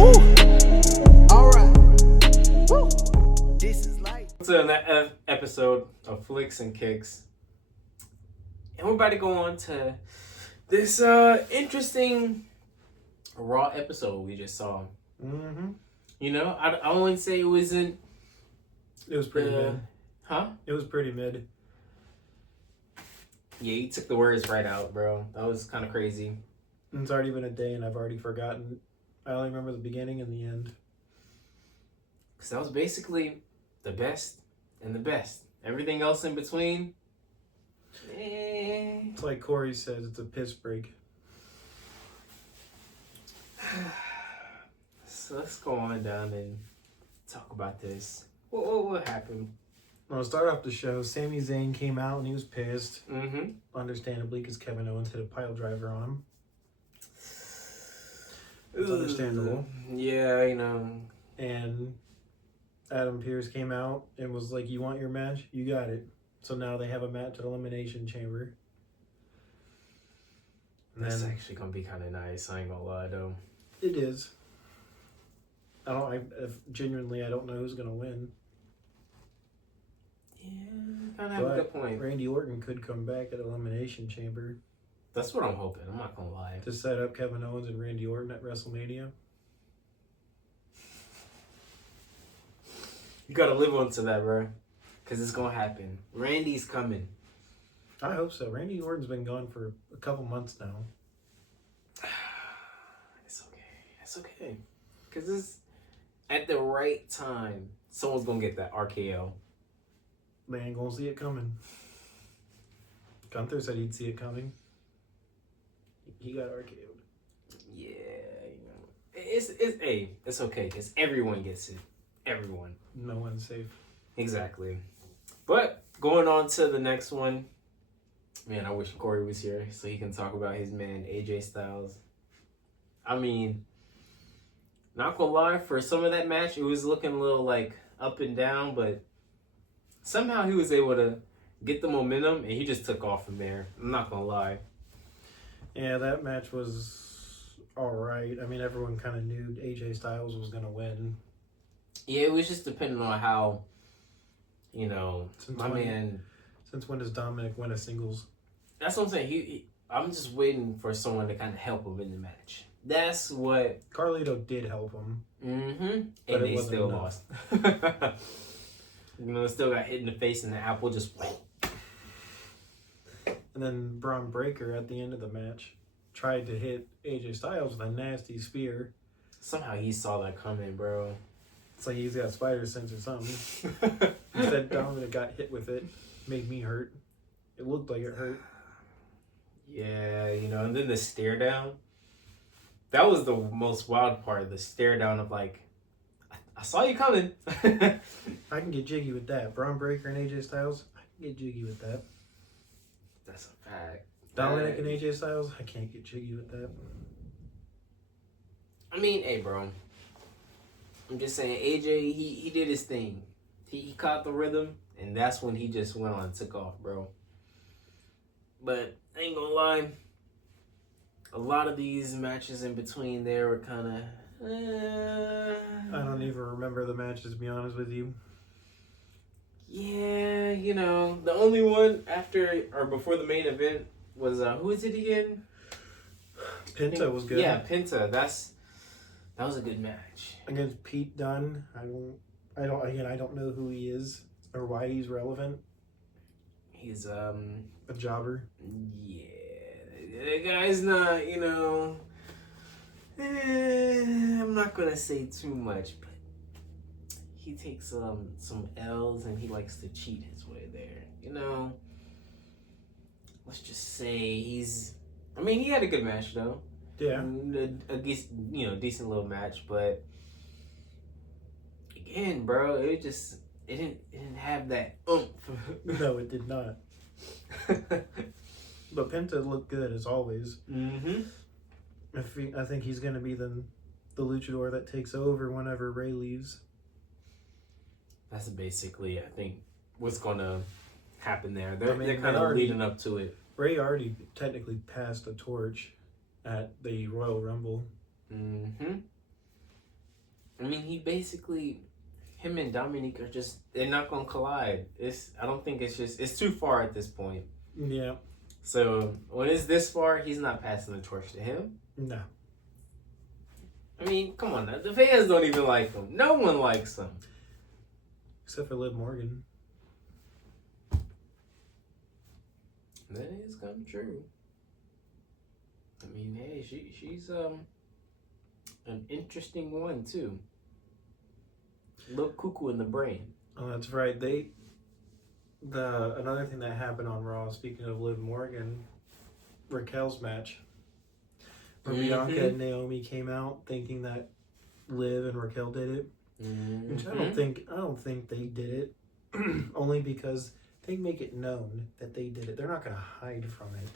To another episode of Flicks and Kicks, and we're about to go on to this interesting Raw episode we just saw. You know, I wouldn't say it wasn't. It was pretty mid. Huh? It was pretty mid. Yeah, you took the words right out, bro. That was kind of crazy. And it's already been a day and I've already forgotten. I only remember the beginning and the end. Because that was basically the best and the best. Everything else in between, It's like Corey says, it's a piss break. So let's go on down and talk about this. What happened? Well, to start off the show, Sami Zayn came out and he was pissed. Understandably, because Kevin Owens hit a pile driver on him. It's understandable. Yeah, you know. And Adam Pearce came out and was like, you want your match? You got it. So now they have a match at Elimination Chamber. And that's actually going to be kind of nice. I ain't going to lie, though. It is. Genuinely, I don't know who's going to win. Yeah, kind of have a good point. Randy Orton could come back at Elimination Chamber. That's what I'm hoping. I'm not going to lie. To set up Kevin Owens and Randy Orton at WrestleMania. You got to live on to that, bro. Because it's going to happen. Randy's coming. I hope so. Randy Orton's been gone for a couple months now. It's okay. It's okay. Because it's at the right time. Someone's going to get that RKO. They ain't gonna see it coming. Gunther said he'd see it coming. He got RKO'd. Yeah, you know. It's okay, because everyone gets it. Everyone. No one's safe. Exactly. But going on to the next one. Man, I wish Corey was here so he can talk about his man, AJ Styles. I mean, not gonna lie, for some of that match, it was looking a little like up and down, but somehow he was able to get the momentum and he just took off from there. I'm not gonna lie. Yeah, that match was alright. I mean, everyone kind of knew AJ Styles was gonna win. Yeah, it was just depending on how, you know, Since when does Dominic win a singles? That's what I'm saying. I'm just waiting for someone to kind of help him in the match. That's what... Carlito did help him. And they still lost. You know, still got hit in the face and the apple just went. And then Braun Breaker at the end of the match tried to hit AJ Styles with a nasty spear. Somehow he saw that coming, bro. It's like he's got spider sense or something. Instead, Dominic got hit with it. Made me hurt. It looked like it hurt. Yeah, you know, and then the stare down. That was the most wild part. The stare down of like, I saw you coming. I can get jiggy with that. Braun Breaker and AJ Styles, I can get jiggy with that. That's a fact. Dominic and AJ Styles, I can't get jiggy with that. I mean, hey, bro. I'm just saying, AJ, he did his thing. He caught the rhythm, and that's when he just went on and took off, bro. But I ain't gonna lie, a lot of these matches in between there were kind of... I don't even remember the matches, to be honest with you. Yeah, you know, the only one after or before the main event was who is it again? Penta was good. Yeah, Penta. That was a good match against Pete Dunne. I don't know who he is or why he's relevant. He's a jobber. Yeah, the guy's not, you know. I'm not gonna say too much, but he takes some L's and he likes to cheat his way there. You know, let's just say he had a good match though. Yeah, a decent little match, but again, bro, it didn't have that oomph. No, it did not. But Penta looked good as always. I think he's going to be the luchador that takes over whenever Ray leaves. That's basically, I think, what's going to happen there. They're kind of leading up to it. Ray already technically passed the torch at the Royal Rumble. mean, him and Dominique are they're not gonna collide. I don't think it's too far at this point. Yeah. So when it's this far, he's not passing the torch to him. No. I mean, come on now. The fans don't even like him. No one likes him. Except for Liv Morgan. That is kind of true. I mean, hey, she's an interesting one too. A little cuckoo in the brain. Oh, that's right. Another thing that happened on Raw, speaking of Liv Morgan, Raquel's match. Where Bianca and Naomi came out thinking that Liv and Raquel did it. Which I don't think they did it. Only because they make it known that they did it. They're not gonna hide from it.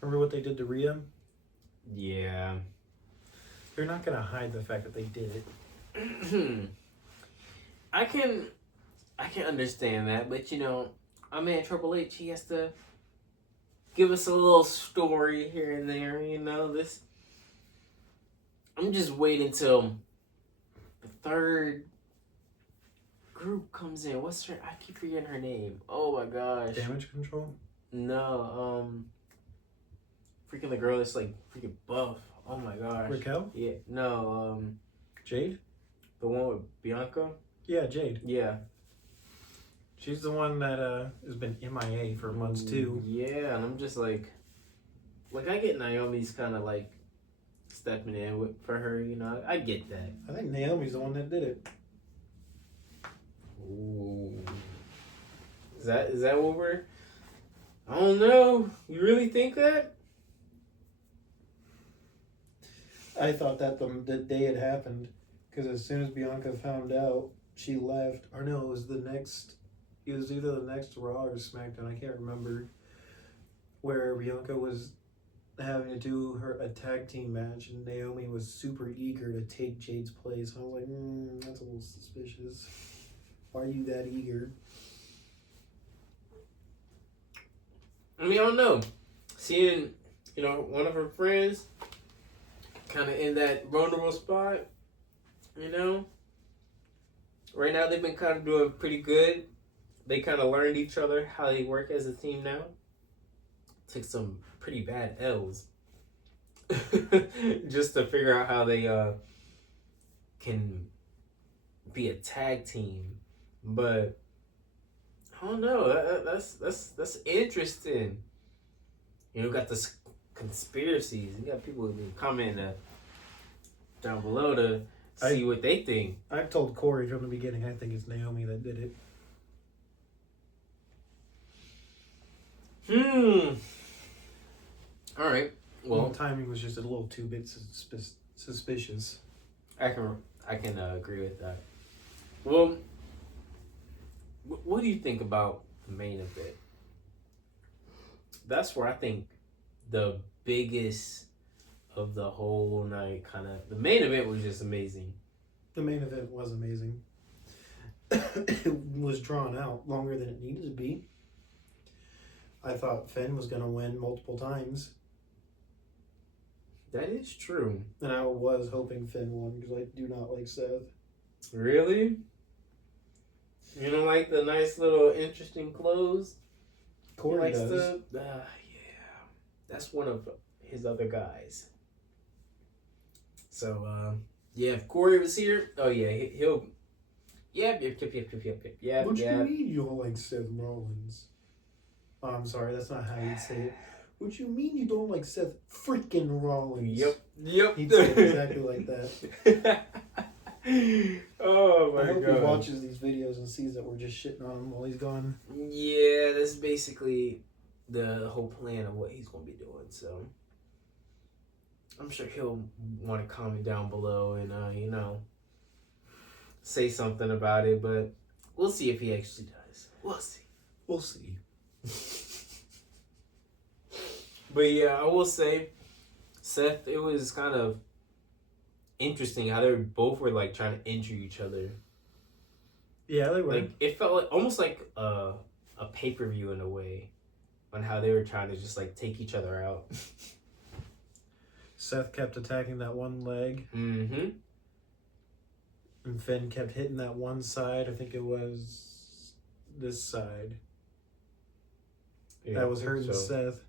Remember what they did to Rhea? Yeah. They're not gonna hide the fact that they did it. I can understand that, but our man Triple H, he has to give us a little story here and there. I'm just waiting till the third group comes in. What's her? I keep forgetting her name. Oh my gosh. Damage Control? No. Freaking the girl that's like freaking buff. Oh my gosh. Raquel? Yeah. No. Jade? The one with Bianca. Yeah, Jade. Yeah. She's the one that has been MIA for months too. Yeah, and I'm just like I get Naomi's kind of like stepping in for her. I get that. I think Naomi's the one that did it. Ooh. Is that what we're? I don't know. You really think that? I thought that the day it happened, because as soon as Bianca found out, she left. Or no, it was either the next Raw or SmackDown, I can't remember, where Bianca was having to do a tag team match, and Naomi was super eager to take Jade's place. I was like, that's a little suspicious. Why are you that eager? I mean, I don't know. Seeing, one of her friends kind of in that vulnerable spot, Right now, they've been kind of doing pretty good. They kind of learned each other, how they work as a team now. Took some pretty bad L's. Just to figure out how they can be a tag team. But I don't know. That's interesting. Got this conspiracies. You got people who comment down below to see what they think. I've told Corey from the beginning, I think it's Naomi that did it. All right. Well, the timing was just a little too bit suspicious. I can agree with that. Well, what do you think about the main event? That's where I think the biggest of the whole night the main event was just amazing. The main event was amazing. It was drawn out longer than it needed to be. I thought Finn was going to win multiple times. That is true. And I was hoping Finn won because I do not like Seth. Really? You don't like the nice little interesting clothes? Corey does. Yeah. That's one of his other guys. So, if Corey was here, oh yeah, he'll... Yep. What you mean you don't like Seth Rollins? Oh, I'm sorry, that's not how you'd say it. What you mean you don't like Seth freaking Rollins? Yep. He'd say it exactly like that. Oh my god. I hope he watches these videos and sees that we're just shitting on him while he's gone. Yeah, that's basically the whole plan of what he's going to be doing, so... I'm sure he'll want to comment down below and, say something about it, but we'll see if he actually does. We'll see. But yeah, I will say, Seth, it was kind of interesting how they both were like trying to injure each other. Yeah, they were. Like it felt almost like a pay-per-view in a way, on how they were trying to just like take each other out. Seth kept attacking that one leg. Mm-hmm. And Finn kept hitting that one side. I think it was this side. Yeah, That was I think hurting so. Seth.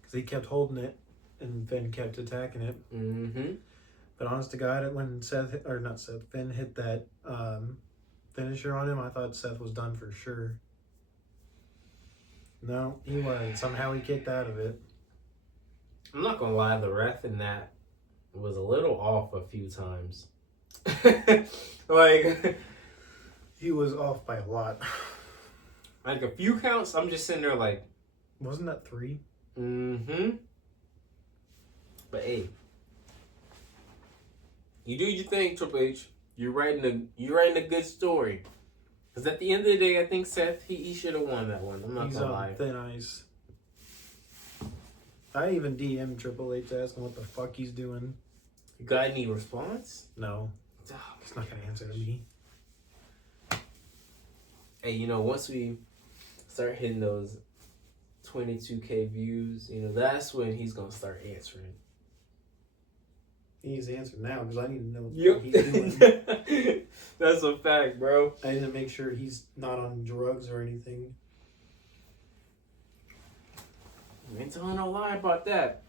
Because he kept holding it. And Finn kept attacking it. Mm-hmm. But honest to God, when Finn hit that finisher on him, I thought Seth was done for sure. No, he wasn't. Somehow he kicked out of it. I'm not gonna lie, the ref in that was a little off a few times. like He was off by a lot. like a few counts, I'm just sitting there like, Wasn't that 3? mm-hmm. But hey, you do your thing, Triple H. You're writing a good story. Because at the end of the day, I think Seth, he should have won that one. I'm not He's gonna on lie. thin ice. I even DM'd Triple H asking what the fuck he's doing. You got any response? No, Oh, he's not gonna answer to me. hey, once we start hitting those 22K views, that's when he's gonna start answering. He needs to answer now because I need to know what the fuck he's doing. That's a fact, bro. I need to make sure he's not on drugs or anything. I ain't telling no lie about that.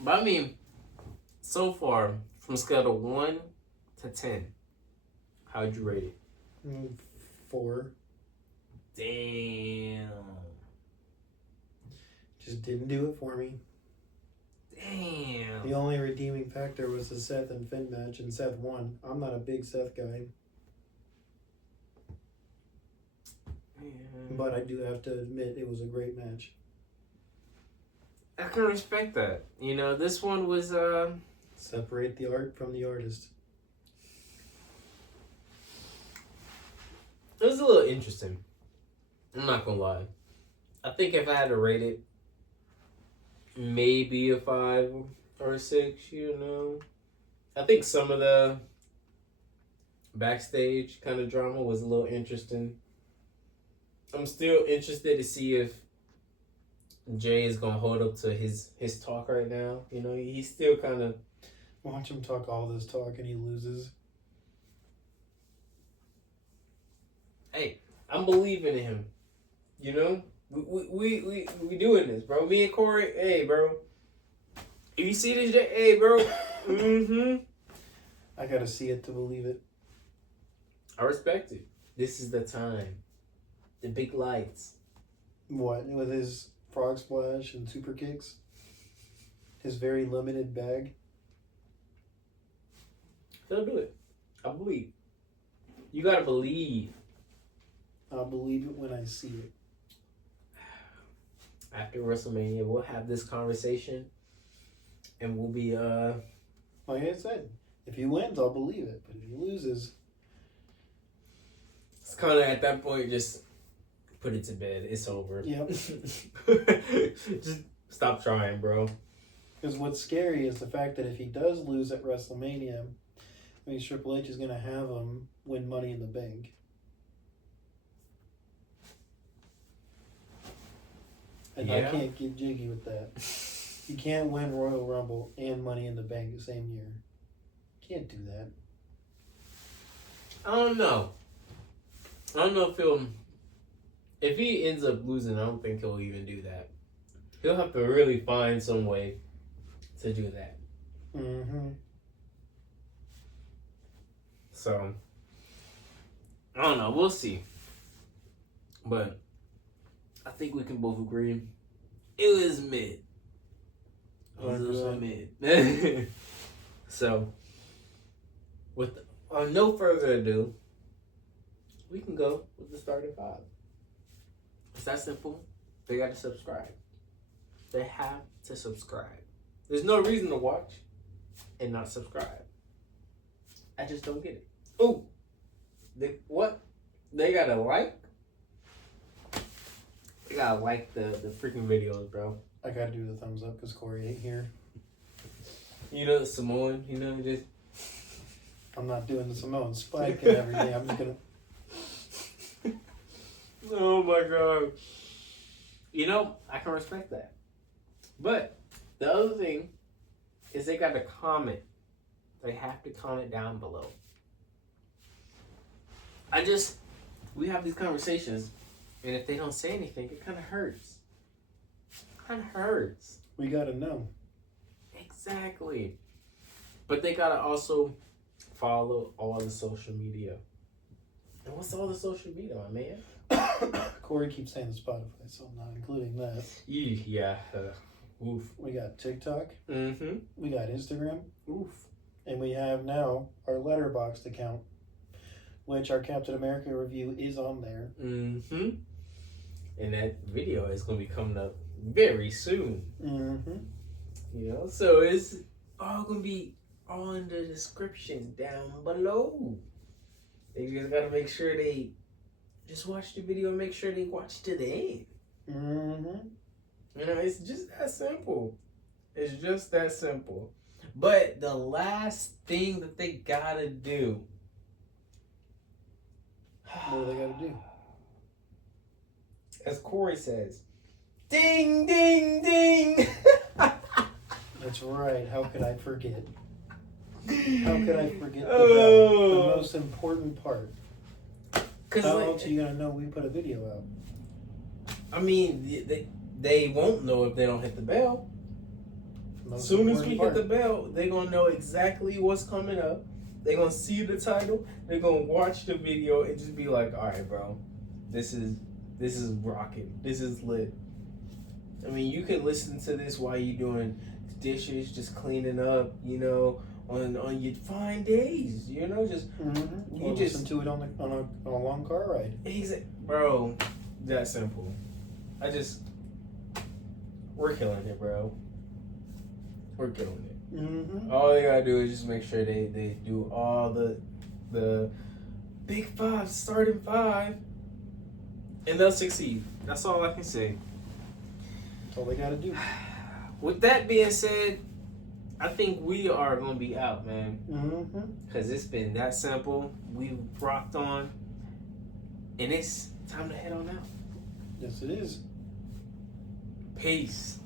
But I mean, so far, from a scale of 1 to 10, how'd you rate it? 4. Damn. Just didn't do it for me. Damn. The only redeeming factor was the Seth and Finn match, and Seth won. I'm not a big Seth guy, Man. but I do have to admit it was a great match. I can respect that. This one was Separate the art from the artist. it was a little interesting. I'm not gonna lie. I think if I had to rate it, maybe a 5 or a 6, I think some of the backstage kind of drama was a little interesting. I'm still interested to see if Jay is gonna hold up to his talk right now. He's still kind of. Watch him talk all this talk and he loses. Hey, I'm believing in him. We doing this, bro. Me and Corey, hey, bro. If you see this, hey, bro. Mm-hmm. I gotta see it to believe it. I respect it. This is the time. The big lights. What, with his frog splash and super kicks? His very limited bag? They'll do it. I believe. You gotta believe. I'll believe it when I see it. After WrestleMania, we'll have this conversation, and we'll be Like I said, if he wins, I'll believe it. But if he loses, it's kind of at that point just put it to bed. It's over. yep. Just stop trying, bro. Because what's scary is the fact that if he does lose at WrestleMania, I mean, Triple H is going to have him win Money in the Bank. And I Yeah. can't get jiggy with that. You can't win Royal Rumble and Money in the Bank the same year. Can't do that. I don't know. I don't know if he ends up losing, I don't think he'll even do that. He'll have to really find some way to do that. Mm-hmm. So, I don't know. We'll see. But I think we can both agree it was mid. It was a little mid. So, with no further ado, we can go with the starting 5. It's that simple. They got to subscribe. They have to subscribe. There's no reason to watch and not subscribe. I just don't get it. Oh, what? They gotta like? They gotta like the freaking videos, bro. I gotta do the thumbs up because Corey ain't here. The Samoan, just. I'm not doing the Samoan spike and everything. I'm just gonna. Oh my god. I can respect that. But the other thing is they got to comment. They have to comment down below. we have these conversations, and if they don't say anything, it kind of hurts. Kind of hurts. We gotta know. Exactly. But they gotta also follow all the social media. And what's all the social media, my man? Corey keeps saying the Spotify, so I'm not including that. Yeah. Oof. We got TikTok. Mm-hmm. We got Instagram. Oof. And we have now our Letterboxd account, which our Captain America review is on there. Mm-hmm. And that video is going to be coming up very soon. Mm-hmm. You know, so it's all going to be all in the description down below. They just got to make sure they just watch the video and make sure they watch to the end. Mm-hmm. You know, it's just that simple. It's just that simple. But the last thing that they got to do. What do they got to do? As Corey says, ding, ding, ding. That's right. How could I forget? How could I forget the bell? The most important part. How else are you going to know we put a video out? I mean, they won't know if they don't hit the bell. As soon as we hit the bell, they're going to know exactly what's coming up. They're going to see the title. They're going to watch the video and just be like, all right, bro, this is rocking. This is lit. I mean, you could listen to this while you're doing dishes, just cleaning up, you know, on your fine days, you know, just you just listen to it on a long car ride. Bro, that simple. We're killing it, bro. We're killing it. Mm-hmm. All they gotta do is just make sure they do all the big five, starting five, and they'll succeed. That's all I can say. That's all they gotta do. With that being said, I think we are gonna be out, man. Mm-hmm. Cause it's been that simple. We've rocked on, and it's time to head on out. Yes, it is. Peace.